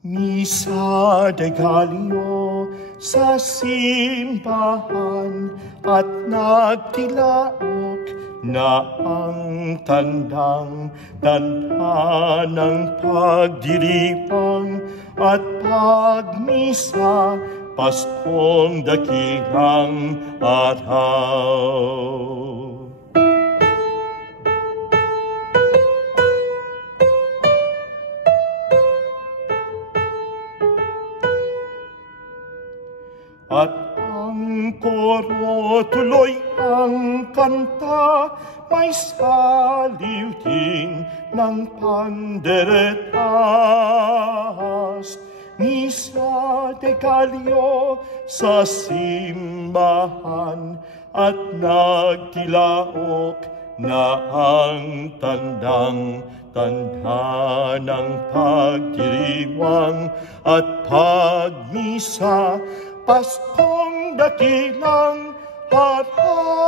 Misa de Gallio sa simbahan at nagtilaok na ang tandang tadhanang pagdiriwang at pagmisa, Paskong dakilang araw. At ang koro tuloy ang kanta, may saliw din ng panderetas. Misa de Gallio sa simbahan at nagtilaok na ang tandhanang pagdiriwang at pagmisa, Paskong dakilang araw.